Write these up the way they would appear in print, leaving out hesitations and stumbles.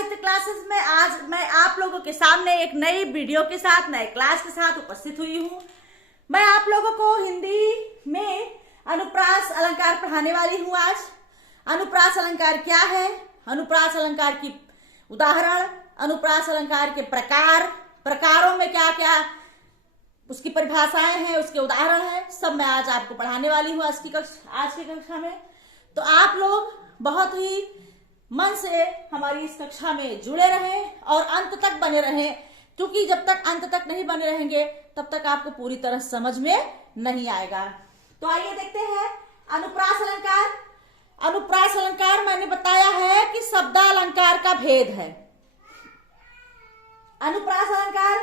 साहित्य क्लासेस में आज मैं आप लोगों के सामने एक नई वीडियो के साथ, नए क्लास के साथ उपस्थित हुई हूँ। मैं आप लोगों को हिंदी में अनुप्रास अलंकार पढ़ाने वाली हूँ। आज अनुप्रास अलंकार क्या है, अनुप्रास अलंकार की उदाहरण, अनुप्रास अलंकार के प्रकारों में क्या क्या उसकी परिभाषाएं हैं, उसके उदाहरण हैं, सब मैं आज आपको पढ़ाने वाली हूँ आज की कक्षा में। तो आप लोग बहुत ही मन से हमारी इस कक्षा में जुड़े रहें और अंत तक बने रहें, क्योंकि जब तक अंत तक नहीं बने रहेंगे तब तक आपको पूरी तरह समझ में नहीं आएगा। तो आइए देखते हैं अनुप्रास अलंकार। अनुप्रास अलंकार मैंने बताया है कि शब्दालंकार का भेद है। अनुप्रास अलंकार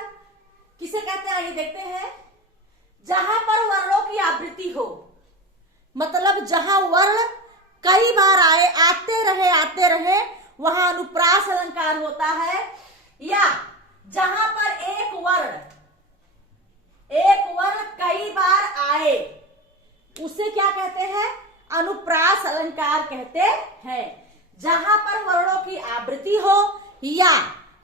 किसे कहते हैं, आइए देखते हैं। जहां पर वर्णों की आवृत्ति हो, मतलब जहां वर्ण कई बार आते रहे वहां अनुप्रास अलंकार होता है। या जहां पर एक वर्ण कई बार आए उसे क्या कहते हैं, अनुप्रास अलंकार कहते हैं। जहां पर वर्णों की आवृत्ति हो या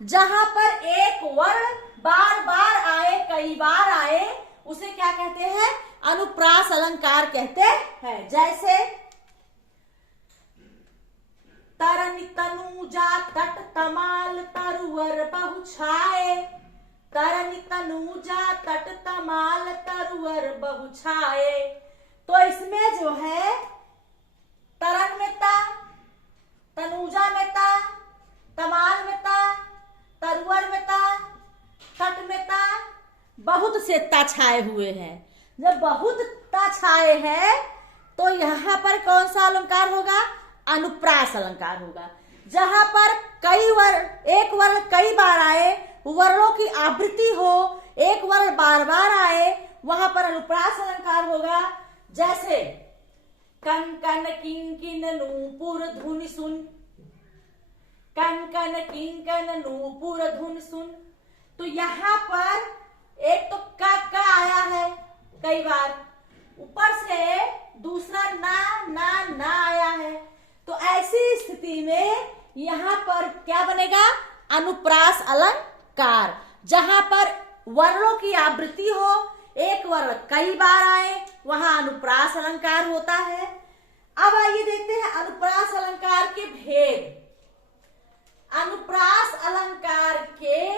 जहां पर एक वर्ण बार बार आए, कई बार आए, उसे क्या कहते हैं, अनुप्रास अलंकार कहते हैं। जैसे तरन तनुजा तट तमाल तरुवर बहुछाए, तरन तनुजा तट तमाल तरुवर बहुछाए। तो इसमें जो है तरन में ता, तनुजा में ता, तमाल में ता, तरुवर में ता, तट में ता, बहुत से ता छाए हुए हैं। जब बहुत ता छाए हैं तो यहाँ पर कौन सा अलंकार होगा, अनुप्रास अलंकार होगा। जहां पर एक वर्ण कई बार आए, वर्णों की आवृत्ति हो, एक वर्ण बार बार आए, वहां पर अनुप्रास अलंकार होगा। जैसे कन कन किंकिन नूपुर धुन सुन, कन कन किंकन नूपुर धुन सुन। तो यहाँ पर एक तो का आया है कई बार, ऊपर से दूसरा ना आया है। तो ऐसी स्थिति में यहां पर क्या बनेगा, अनुप्रास अलंकार। जहां पर वर्णों की आवृत्ति हो, एक वर्ण कई बार आए, वहां अनुप्रास अलंकार होता है। अब आइए देखते हैं अनुप्रास अलंकार के भेद। अनुप्रास अलंकार के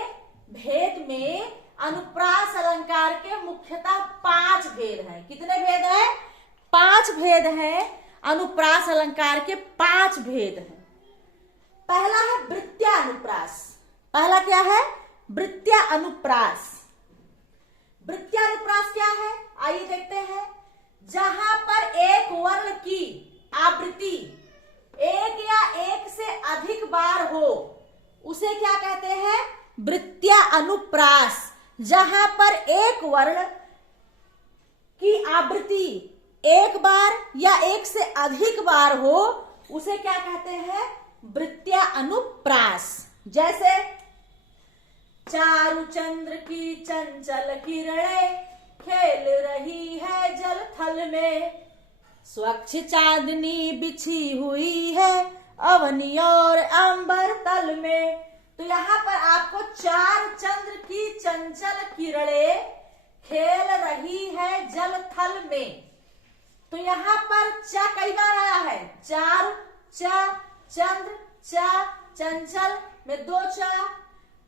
भेद में अनुप्रास अलंकार के मुख्यतः 5 भेद हैं। कितने भेद हैं, 5 भेद हैं। अनुप्रास अलंकार के 5 भेद हैं। पहला है वृत्त्या अनुप्रास। पहला क्या है, वृत्त्या अनुप्रास। वृत्त्या अनुप्रास क्या है, आइए देखते हैं। जहां पर एक वर्ण की आवृत्ति एक या एक से अधिक बार हो, उसे क्या कहते हैं, वृत्त्या अनुप्रास। जहां पर एक वर्ण की आवृत्ति एक बार या एक से अधिक बार हो, उसे क्या कहते हैं, वृत्त्या अनुप्रास। जैसे चारु चंद्र की चंचल किरणें खेल रही है जल थल में, स्वच्छ चांदनी बिछी हुई है अवनी और अंबर तल में। तो यहाँ पर आपको चार चंद्र की चंचल किरणें खेल रही है जल थल में। तो यहाँ पर चा कई बार आया है, चार, चा, चंद्र, चा, चंचल में 2 चा,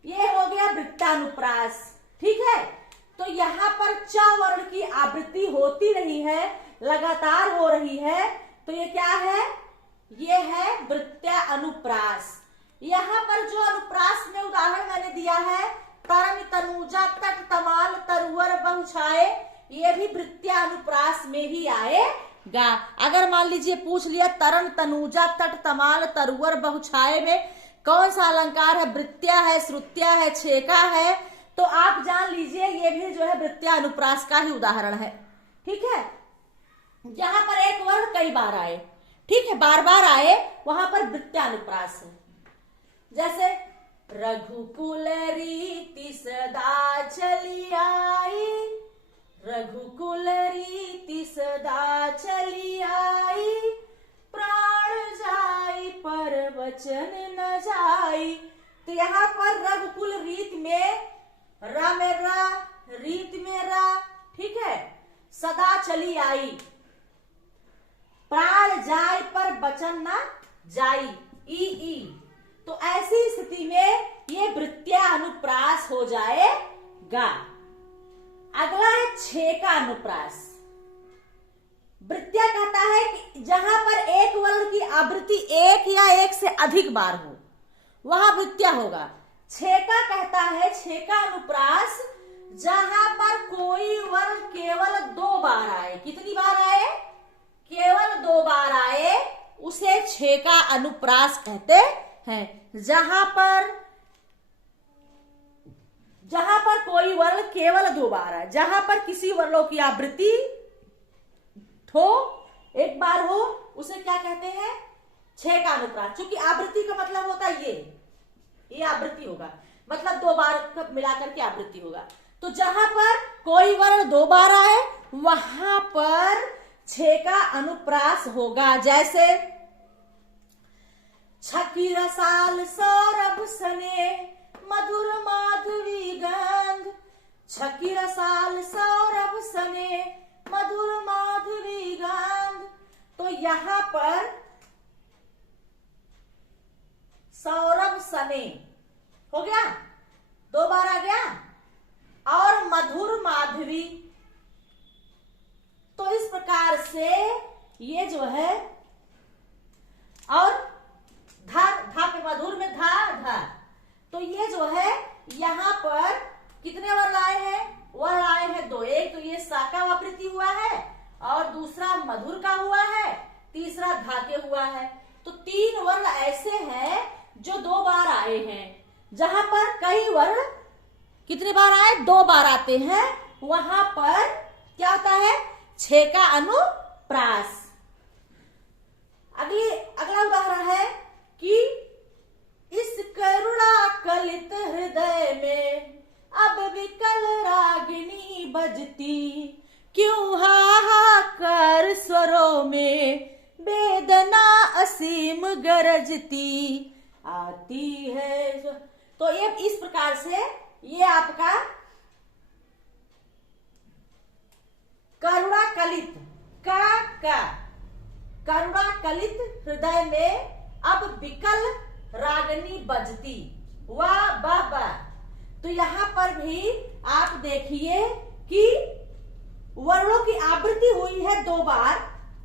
ये हो गया वृत्तानुप्रास। ठीक है, तो यहाँ पर चा वर्ण की आवृत्ति होती रही है, लगातार हो रही है, तो ये क्या है, ये है वृत्त्या अनुप्रास। यहाँ पर जो अनुप्रास में उदाहरण मैंने दिया है, तरन तनुजा तट तमाल तरुवर बहुछाए, ये भी वृत्त्या अनुप्रास में ही आएगा। अगर मान लीजिए पूछ लिया तरन तनुजा तट तमाल तरुवर बहुछाए में कौन सा अलंकार है, वृत्त्या है, श्रुत्या है, छेका है, तो आप जान लीजिए ये भी जो है वृत्त्या अनुप्रास का ही उदाहरण है। ठीक है, जहां पर एक वर्ण कई बार आए, ठीक है, बार बार आए, वहां पर वृत्त्या अनुप्रास है। जैसे रघुकुल रीति सदा चली आई, रघुकुल रीति सदा चली आई, प्राण जाई पर वचन न जाई। तो यहाँ पर रघुकुल रीत में र में र, रीत में र, ठीक है, सदा चली आई, प्राण जाय पर बचन न जाई, ई। तो ऐसी स्थिति में ये वृत्तीय अनुप्रास हो जाएगा। अगला है छे का अनुप्रास। वृत्तीय कहता है कि जहां पर एक वर्ण की आवृत्ति एक या एक से अधिक बार हो वहां वृत्तीय होगा। छे का कहता है, छे का अनुप्रास जहां पर कोई वर्ण केवल 2 बार आए। कितनी बार आए? केवल 2 बार आए, उसे छे का अनुप्रास कहते हैं। जहां पर कोई वर्ण केवल 2 बार आए, जहां पर किसी वर्णों की आवृत्ति हो एक बार हो, उसे क्या कहते हैं? छे का अनुप्रास। क्योंकि आवृत्ति का मतलब होता है ये आवृत्ति होगा, मतलब 2 बार मिलाकर के आवृत्ति होगा। तो जहां पर कोई वर्ण 2 बार आए वहां पर छे का अनुप्रास होगा। जैसे छकी रसाल सौरभ सने मधुर माधुरी गंध, छकी रसाल सौरभ सने मधुर माधुरी गंध। तो यहां पर सौरभ सने हो गया, 2 बार आ गया, और मधुर माधुरी। तो इस प्रकार से ये जो है, और धा के मधुर में धा, तो ये जो है यहां पर कितने वर्ण आए हैं? वर्ण आए हैं 2। एक तो ये सा का आवृत्ति हुआ है, और दूसरा मधुर का हुआ है, तीसरा धा के हुआ है। तो 3 वर्ण ऐसे हैं जो 2 बार आए हैं। जहां पर कई वर्ण कितने बार आए? 2 बार आते हैं, वहां पर क्या होता है? छे का अनुप्रास। अगला उदाहरण है कि इस करुणा कलित हृदय में अब विकल रागिनी बजती, क्यों हाहाकार स्वरों में वेदना असीम गरजती आती है। तो ये इस प्रकार से ये आपका करुणा कलित करुणा कलित हृदय में अब विकल रागनी बजती, वाह बाबा। तो यहां पर भी आप देखिए कि वर्णों की आवृत्ति हुई है 2 बार,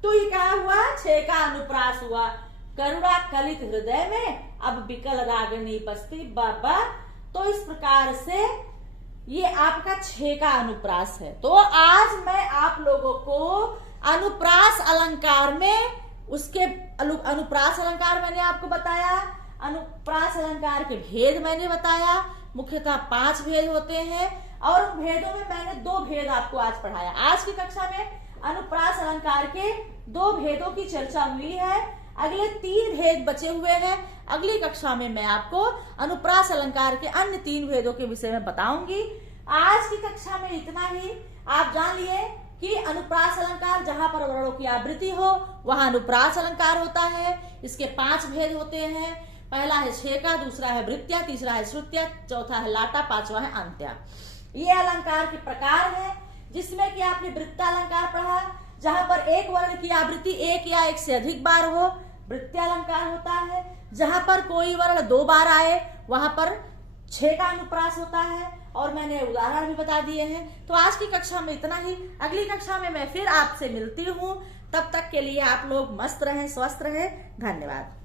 तो ये क्या हुआ? छे का अनुप्रास हुआ। करुणा कलित हृदय में अब विकल रागनी बजती बाबा। तो इस प्रकार से ये आपका छे का अनुप्रास है। तो आज मैं आप लोगों को अनुप्रास अलंकार में उसके अनुप्रास अलंकार मैंने आपको बताया, अनुप्रास अलंकार के भेद मैंने बताया। मुख्यतः 5 भेद होते हैं, और उन भेदों में मैंने 2 भेद आपको आज पढ़ाया। आज की कक्षा में अनुप्रास अलंकार के 2 भेदों की चर्चा हुई है। अगले 3 भेद बचे हुए हैं। अगली कक्षा में मैं आपको अनुप्रास अलंकार के अन्य 3 भेदों के विषय में बताऊंगी। आज की कक्षा में इतना ही। आप जान लिए कि अनुप्रास अलंकार जहां पर वर्णों की आवृत्ति हो वहां अनुप्रास अलंकार होता है। इसके 5 भेद होते हैं। पहला है छेका, दूसरा है वृत्त्या, तीसरा है श्रुत्या, चौथा है लाटा, 5वां है अंत्या। ये अलंकार के प्रकार है, जिसमें कि आपने वृत्तालंकार पढ़ा, जहां पर एक वर्ण की आवृत्ति 1 या 1 से अधिक बार हो, वृत्तालंकार होता है। जहां पर कोई वर्ण 2 बार आए वहां पर छे का अनुप्रास होता है, और मैंने उदाहरण भी बता दिए हैं। तो आज की कक्षा में इतना ही। अगली कक्षा में मैं फिर आपसे मिलती हूँ। तब तक के लिए आप लोग मस्त रहें, स्वस्थ रहें। धन्यवाद।